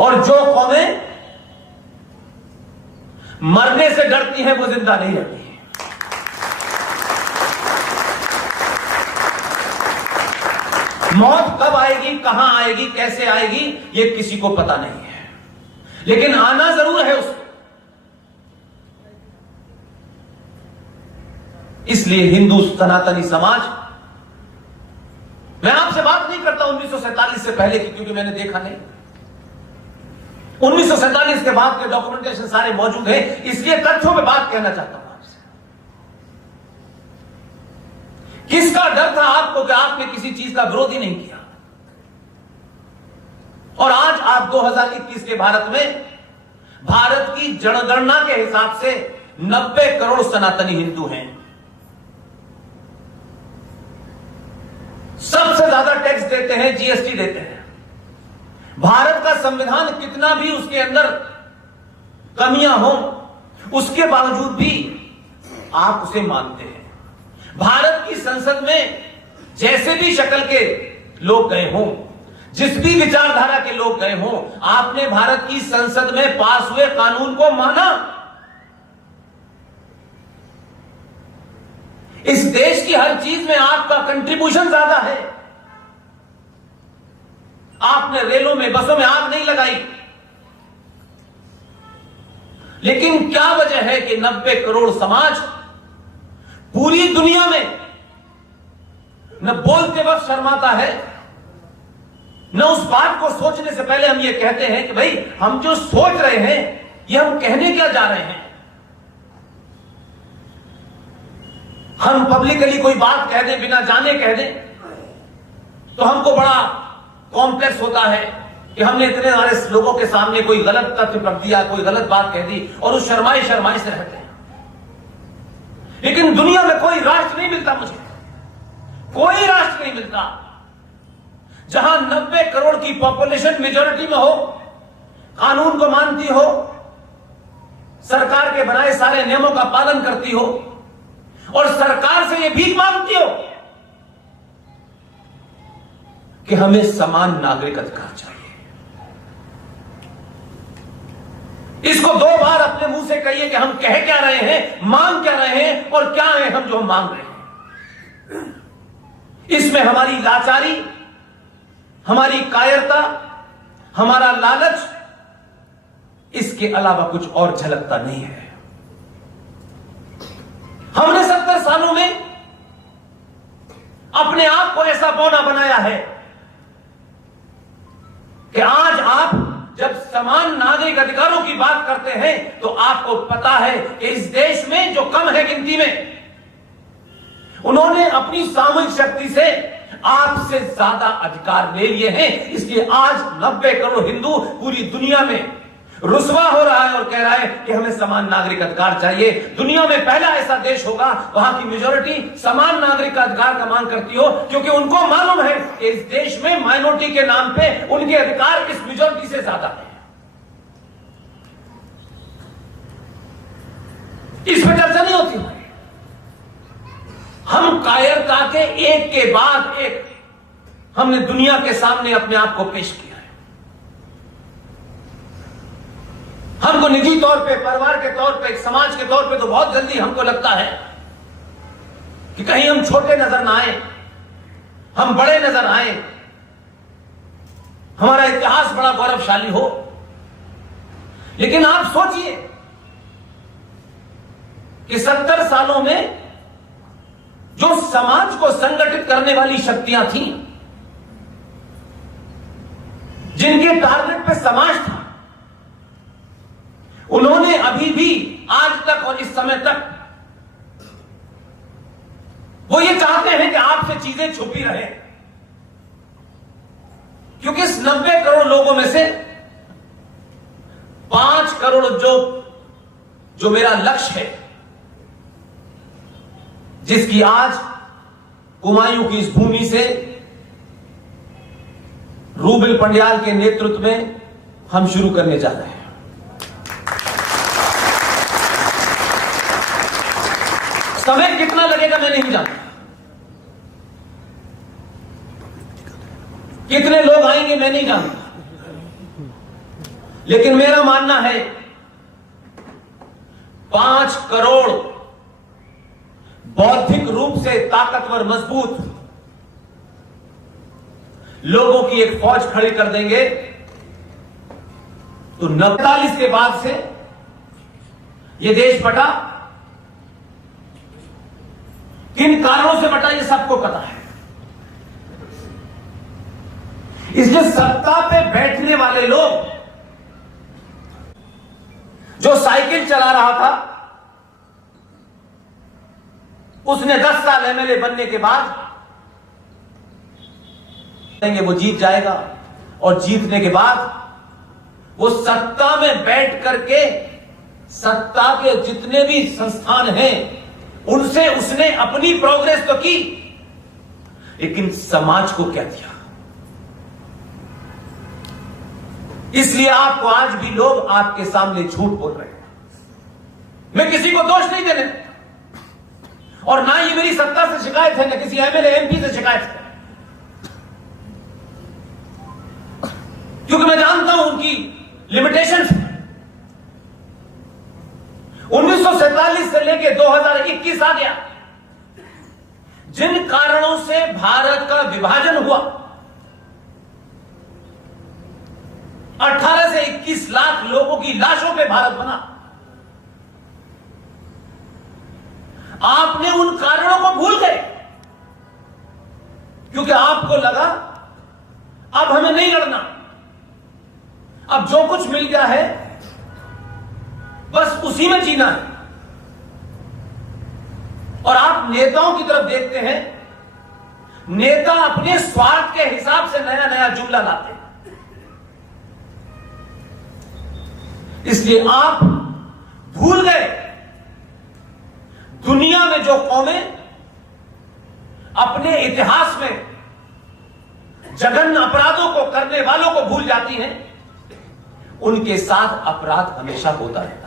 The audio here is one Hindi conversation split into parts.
और जो कौमें मरने से डरती हैं वो जिंदा नहीं रहती हैं। मौत कब आएगी, कहां आएगी, कैसे आएगी, ये किसी को पता नहीं है, लेकिन आना जरूर है उसको। इसलिए हिंदू सनातनी समाज, मैं आपसे बात नहीं करता 1947 से पहले की, क्योंकि मैंने देखा नहीं। 1947 के बाद के डॉक्यूमेंटेशन सारे मौजूद हैं, इसलिए तथ्यों पे बात कहना चाहता हूं आपसे। किसका डर था आपको कि आपने किसी चीज का विरोध ही नहीं किया, और आज आप 2021 के भारत में, भारत की जनगणना के हिसाब से 90 करोड़ सनातनी हिंदू हैं। सबसे ज्यादा टैक्स देते हैं, जीएसटी देते हैं। भारत का संविधान कितना भी उसके अंदर कमियां हो, उसके बावजूद भी आप उसे मानते हैं। भारत की संसद में जैसे भी शक्ल के लोग गए हों, जिस भी विचारधारा के लोग गए हों, आपने भारत की संसद में पास हुए कानून को माना। इस देश की हर चीज में आपका कंट्रीब्यूशन ज्यादा है। आपने रेलों में, बसों में आग नहीं लगाई, लेकिन क्या वजह है कि 90 करोड़ समाज पूरी दुनिया में न बोलते वक्त शर्माता है, न उस बात को सोचने से पहले हम ये कहते हैं कि भाई हम जो सोच रहे हैं ये हम कहने क्या जा रहे हैं। हम पब्लिकली कोई बात कह दें, बिना जाने कह दें, तो हमको बड़ा कॉम्प्लेक्स होता है कि हमने इतने सारे लोगों के सामने कोई गलत तथ्य रख दिया, कोई गलत बात कह दी, और उस शर्माए से रहते हैं। लेकिन दुनिया में कोई राष्ट्र नहीं मिलता मुझे, कोई राष्ट्र नहीं मिलता जहां 90 करोड़ की पॉपुलेशन मेजॉरिटी में हो, कानून को मानती हो, सरकार के बनाए सारे नियमों का पालन करती हो, और सरकार से यह भीख मांगती हो कि हमें समान नागरिक अधिकार चाहिए। इसको 2 बार अपने मुंह से कहिए कि हम कह क्या रहे हैं, मांग क्या रहे हैं, और क्या है हम जो हम मांग रहे हैं। इसमें हमारी लाचारी, हमारी कायरता, हमारा लालच, इसके अलावा कुछ और झलकता नहीं है। हमने 70 सालों में अपने आप को ऐसा बौना बनाया है कि आज आप जब समान नागरिक अधिकारों की बात करते हैं तो आपको पता है कि इस देश में जो कम है गिनती में, उन्होंने अपनी सामूहिक शक्ति से आपसे ज्यादा अधिकार ले लिए हैं। इसलिए आज 90 करोड़ हिंदू पूरी दुनिया में रुस्वा हो रहा है और कह रहा है कि हमें समान नागरिक अधिकार चाहिए। दुनिया में पहला ऐसा देश होगा वहां की मेजॉरिटी समान नागरिक का अधिकार का मांग करती हो, क्योंकि उनको मालूम है कि इस देश में माइनॉरिटी के नाम पे उनके अधिकार इस मेजॉरिटी से ज्यादा है। इस पर चर्चा नहीं होती। हम कायरता के एक के बाद एक हमने दुनिया के सामने अपने आप को पेश किया है। हमको निजी तौर पे, परिवार के तौर पे, समाज के तौर पे तो बहुत जल्दी हमको लगता है कि कहीं हम छोटे नजर ना आए, हम बड़े नजर आए, हमारा इतिहास बड़ा गौरवशाली हो। लेकिन आप सोचिए कि 70 सालों में जो समाज को संगठित करने वाली शक्तियां थीं, जिनके टारगेट पे समाज था, उन्होंने अभी भी आज तक और इस समय तक वो ये चाहते हैं कि आपसे चीजें छुपी रहे, क्योंकि इस 90 करोड़ लोगों में से 5 करोड़ जो मेरा लक्ष्य है, जिसकी आज कुमायूं की इस भूमि से रूबिल पंडियाल के नेतृत्व में हम शुरू करने जा रहे हैं। समय कितना लगेगा मैं नहीं जानता, कितने लोग आएंगे मैं नहीं जानता, लेकिन मेरा मानना है 5 करोड़ बौद्धिक रूप से ताकतवर मजबूत लोगों की एक फौज खड़ी कर देंगे तो 49 के बाद से यह देश बटा। किन कारणों से बटा, यह सबको पता है। इसलिए सत्ता पे बैठने वाले लोग, जो साइकिल चला रहा था उसने 10 साल एमएलए बनने के बाद वो जीत जाएगा, और जीतने के बाद वो सत्ता में बैठ करके सत्ता के जितने भी संस्थान हैं उनसे उसने अपनी प्रोग्रेस तो की, लेकिन समाज को क्या दिया। इसलिए आपको आज भी लोग आपके सामने झूठ बोल रहे हैं। मैं किसी को दोष नहीं देने, और ना ये मेरी सत्ता से शिकायत है, ना किसी एमएलए एमपी से शिकायत है, क्योंकि मैं जानता हूं उनकी लिमिटेशंस। 1947 से लेकर 2021 आ गया, जिन कारणों से भारत का विभाजन हुआ, 18 से 21 लाख लोगों की लाशों पे भारत बना। आपने उन कारणों को भूल गए, क्योंकि आपको लगा अब हमें नहीं लड़ना, अब जो कुछ मिल गया है बस उसी में जीना है। और आप नेताओं की तरफ देखते हैं, नेता अपने स्वार्थ के हिसाब से नया नया जुमला लाते हैं। इसलिए आप भूल गए दुनिया में जो कौमें अपने इतिहास में जघन्य अपराधों को करने वालों को भूल जाती हैं, उनके साथ अपराध हमेशा होता रहता है।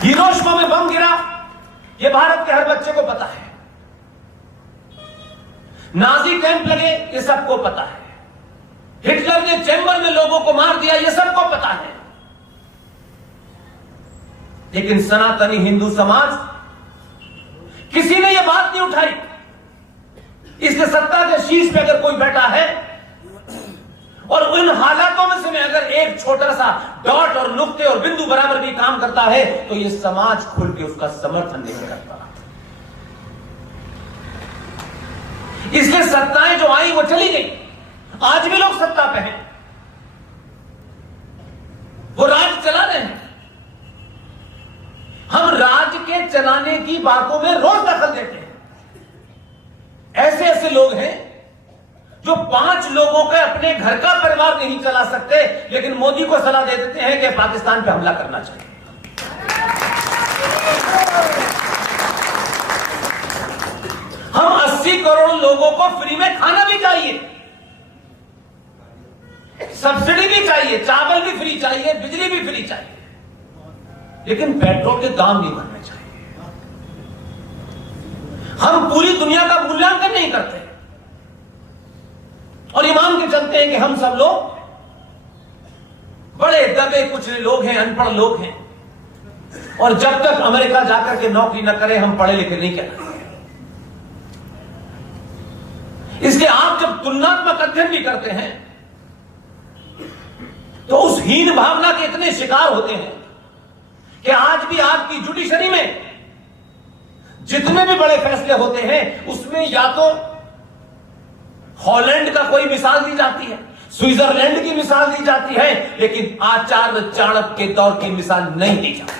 हिरोशिमा में बम गिरा, यह भारत के हर बच्चे को पता है। नाजी कैंप लगे, यह सबको पता है। हिटलर ने चैम्बर में लोगों को मार दिया, यह सबको पता है। लेकिन सनातनी हिंदू समाज, किसी ने यह बात नहीं उठाई। इसलिए सत्ता के शीर्ष पे अगर कोई बैठा है और उन हालातों में से मैं अगर एक छोटा सा डॉट और नुक्ते और बिंदु बराबर भी काम करता है, तो यह समाज खुल के उसका समर्थन नहीं करता। इसलिए सत्ताएं जो आई वो चली गई। आज भी लोग सत्ता पे हैं, वो राज चला रहे हैं। हम राज के चलाने की बातों में रोज दखल देते हैं। ऐसे ऐसे लोग हैं जो 5 लोगों के अपने घर का परिवार नहीं चला सकते, लेकिन मोदी को सलाह दे देते हैं कि पाकिस्तान पे हमला करना चाहिए। हम 80 करोड़ लोगों को फ्री में खाना भी चाहिए, सब्सिडी भी चाहिए, चावल भी फ्री चाहिए, बिजली भी फ्री चाहिए, लेकिन पेट्रोल के दाम नहीं बढ़ने चाहिए। हम पूरी दुनिया का मूल्यांकन नहीं करते और ये मान के चलते हैं कि हम सब लोग बड़े दबे कुचले लोग हैं, अनपढ़ लोग हैं, और जब तक अमेरिका जाकर के नौकरी न करें हम पढ़े लिखे नहीं कहलाएंगे। इसलिए आप जब तुलनात्मक अध्ययन भी करते हैं तो उस हीन भावना के इतने शिकार होते हैं कि आज भी आपकी जुडिशरी में जितने भी बड़े फैसले होते हैं उसमें या तो हॉलैंड का कोई मिसाल दी जाती है, स्विट्जरलैंड की मिसाल दी जाती है, लेकिन आचार्य चाणक्य के दौर की मिसाल नहीं दी जाती।